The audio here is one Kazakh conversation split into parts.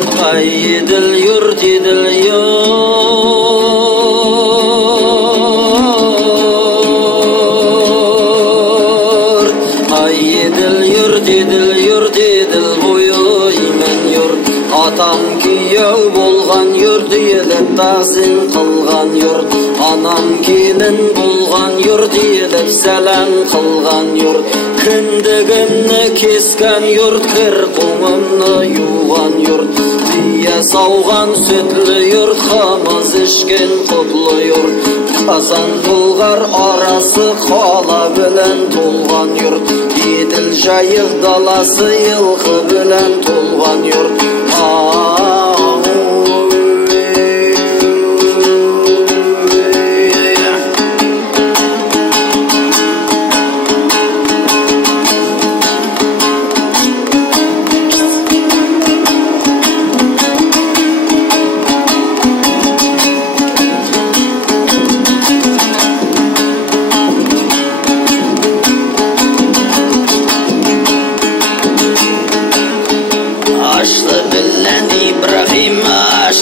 Еділ юрт еділ юрт еділ юрт еділ юрт еділ бойымен юрт атам күйеу болған юрт еліп тағзим қылған юрт анам келін болған юрт еліп сәлем қылған юрт кіндігімні кескен юрт кір қоңымны юған юрт бие сауған сүтлі юрт қымыз ішкен құтлы юрт қазан бұлғар арасы қала білен толған юрт еділ жайық даласы елқы білен толған юрт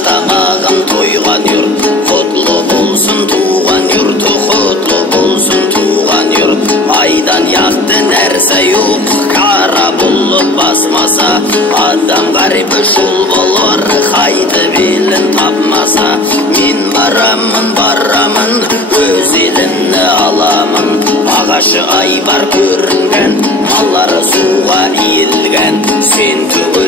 Тамағын тойған юрт, құтлы болсын туған юрт, құтлы болсын туған юрт. Айдан яқты нәрсе жоқ, қара болып басмаса, адам ғаріп шул болар, қайды белін тапмаса. Мен барамын, өз елімні аламын, ағашы ай бар көрінген, малары суға иілген, сен түгіл